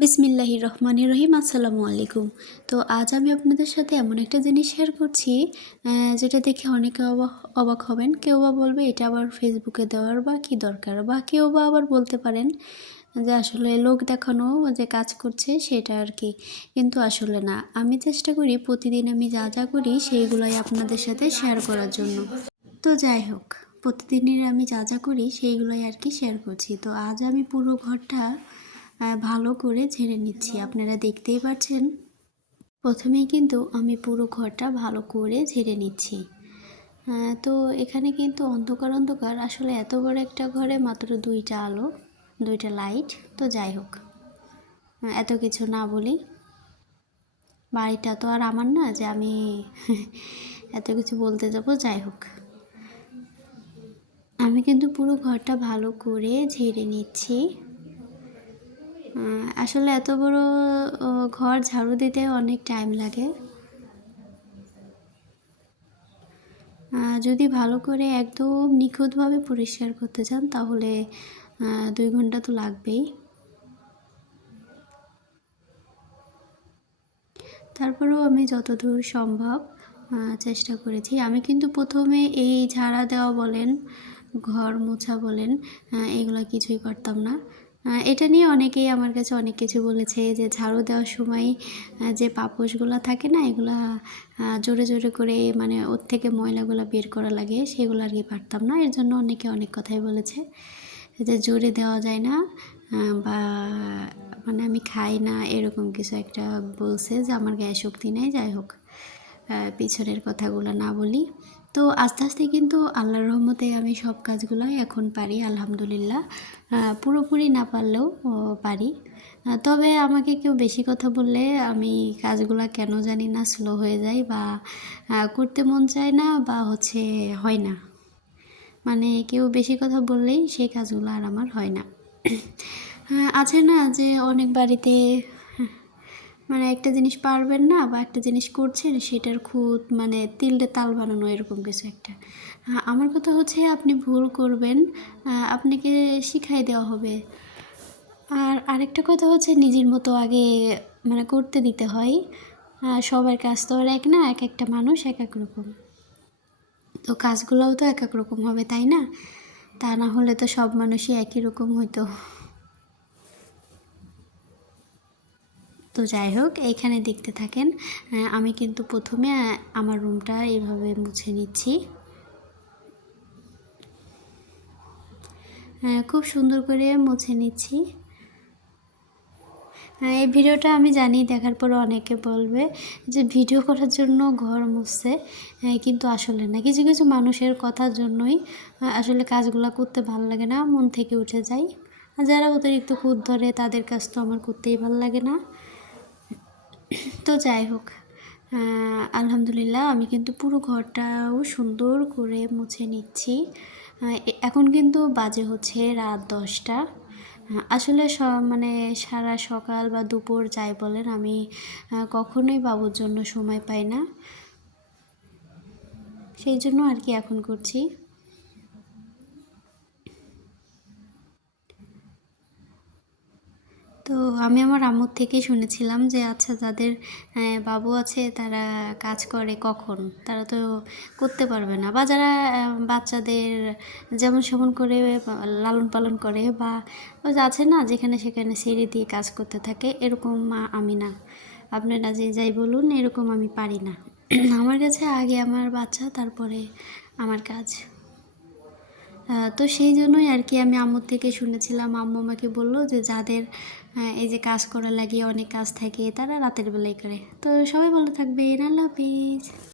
বিসমিল্লাহির রহমানির রহিম। আসসালামু আলাইকুম। তো আজ আমি আপনাদের সাথে এমন একটা জিনিস শেয়ার করছি যেটা দেখে অনেকে অবাক হবেন। কেউ বা বলবে এটা আবার ফেসবুকে দেওয়ার বা কী দরকার, বা কেউ বা আবার বলতে পারেন যে আসলে লোক দেখানো যে কাজ করছে সেটা আর কি। কিন্তু আসলে না, আমি চেষ্টা করি প্রতিদিন আমি যা যা করি সেইগুলোই আপনাদের সাথে শেয়ার করার জন্য। তো যাই হোক, প্রতিদিনের আমি যা যা করি সেইগুলোই আর কি শেয়ার করছি। তো আজ আমি পুরো ঘরটা ভালো করে ঝেড়ে নিচ্ছি, আপনারা দেখতেই পাচ্ছেন। প্রথমেই কিন্তু আমি পুরো ঘরটা ভালো করে ঝেড়ে নিচ্ছি। তো এখানে কিন্তু অন্ধকার অন্ধকার, আসলে এত বড় একটা ঘরে মাত্র 2টা আলো, 2টা লাইট। তো যাই হোক, এত কিছু না বলি, বাড়িটা তো আর আমার না যে আমি এত কিছু বলতে যাব। যাই হোক, আমি কিন্তু পুরো ঘরটা ভালো করে ঝেড়ে নিচ্ছি। আসলে এত বড় ঘর ঝাড়ু দিতে অনেক টাইম লাগে। যদি ভালো করে একদম নিখুঁতভাবে পরিষ্কার করতে চান তাহলে 2 ঘন্টা তো লাগবেই। তারপরেও আমি যতদূর সম্ভব চেষ্টা করেছি। আমি কিন্তু প্রথমে এই ঝাড়া দেওয়া বলেন, ঘর মোছা বলেন, এগুলো কিছুই করতাম না। এটা নিয়ে অনেকেই আমার কাছে অনেক কিছু বলেছে যে ঝাড়ু দেওয়ার সময় যে পাপোশগুলো থাকে না, এগুলা জোরে জোরে করে মানে ওর থেকে ময়লাগুলো বের করা লাগে, সেগুলো আর কি পারতাম না। এর জন্য অনেকে অনেক কথাই বলেছে যে জোরে দেওয়া যায় না, বা মানে আমি খাই না, এরকম কিছু একটা বলছে যে আমার গায়ে শক্তি নেই। যাই হোক, পিছনের কথাগুলো না বলি। তো আস্তে আস্তে কিন্তু আল্লাহর রহমতে আমি সব কাজগুলোই এখন পারি, আলহামদুলিল্লাহ। পুরোপুরি না পারলেও পারি। তবে আমাকে কেউ বেশি কথা বললে আমি কাজগুলো কেন জানি না স্লো হয়ে যায়, বা করতে মন চায় না, বা হচ্ছে হয় না। মানে কেউ বেশি কথা বললেই সেই কাজগুলো আর আমার হয় না। আছে না যে অনেক বাড়িতে মানে একটা জিনিস পারবেন না, বা একটা জিনিস করছেন সেটার খুঁত মানে তিলটে তাল বানানো, এরকম কিছু একটা। আমার কথা হচ্ছে আপনি ভুল করবেন, আপনাকে শিখাই দেওয়া হবে। আর আরেকটা কথা হচ্ছে নিজের মতো আগে মানে করতে দিতে হয়। সবার কাজ তো আর এক না, এক একটা মানুষ এক এক রকম। তো কাজগুলোও তো এক এক রকম হবে, তাই না? তা না হলে তো সব মানুষই একই রকম হইতো। তো যাই হোক, এইখানে দেখতে থাকেন। আমি কিন্তু প্রথমে আমার রুমটা এইভাবে মুছে নিচ্ছি। খুব সুন্দর করে মুছে নিচ্ছি। এই ভিডিওটা আমি জানি দেখার পরে অনেকে বলবে যে ভিডিও করার জন্য ঘর মুছছে, কিন্তু আসলে না, কিছু কিছু মানুষের কথার জন্যই আসলে কাজগুলো করতে ভালো লাগে না, মন থেকে উঠে যায়। আর যারা অতিরিক্ত খুঁত ধরে তাদের কাজ তো আমার করতেই ভালো লাগে না। তো যাই হোক, আলহামদুলিল্লাহ আমি কিন্তু পুরো ঘরটাও সুন্দর করে মুছে নিচ্ছি। এখন কিন্তু বাজে হচ্ছে রাত 10টা। আসলে মানে সারা সকাল বা দুপুর যাই বলেন, আমি কখনোই বাবুর জন্য সময় পাই না, সেই জন্য আর কি এখন করছি। তো আমি আমার আম্মুর থেকেই শুনেছিলাম যে আচ্ছা, যাদের বাবু আছে তারা কাজ করে কখন, তারা তো করতে পারবে না, বা যারা বাচ্চাদের যেমন সেমন করে লালন পালন করে, বা ওই যে আছে না যেখানে সেখানে ছেড়ে দিয়ে কাজ করতে থাকে, এরকম মা আমি না। আপনারা যে যাই বলুন, এরকম আমি পারি না। আমার কাছে আগে আমার বাচ্চা, তারপরে আমার কাজ। তো সেই জন্যই আর কি আমি আম্মুর থেকে শুনেছিলাম। আম্মু আমাকে বললো যে যাদের এই যে কাজ করা লাগিয়ে অনেক কাজ থাকে তারা রাতের বেলায় করে। তো সবাই ভালো থাকবেন, আল্লাহ হাফিজ।